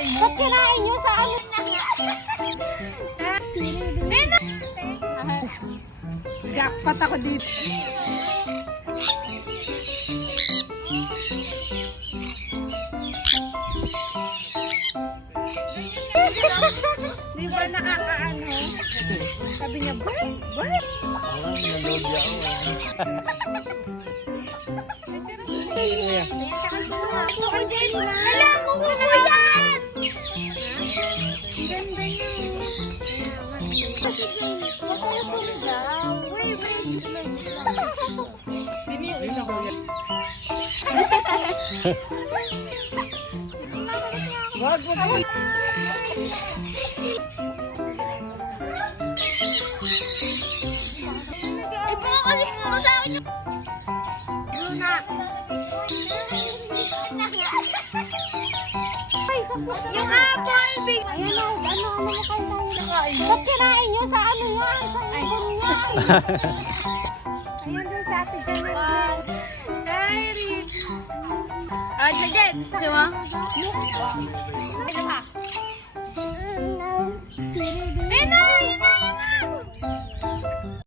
Ba't kinain nyo sa amin na nga? Jackpot ako dito. Di ba nakakaano? Sabi niya, Bert, Bert. Alam mo mo yan! Ganda niya. Wag mo. Ipakalis mo sa akin yung... Luna. Yung apple, big... Ayan o, ano mo kayo na Ba't kinain nyo sa ano nga? Sa ibon nga? Ayan din sa ate Janet. Diary. Ah, Janet, di ba? Ano ba?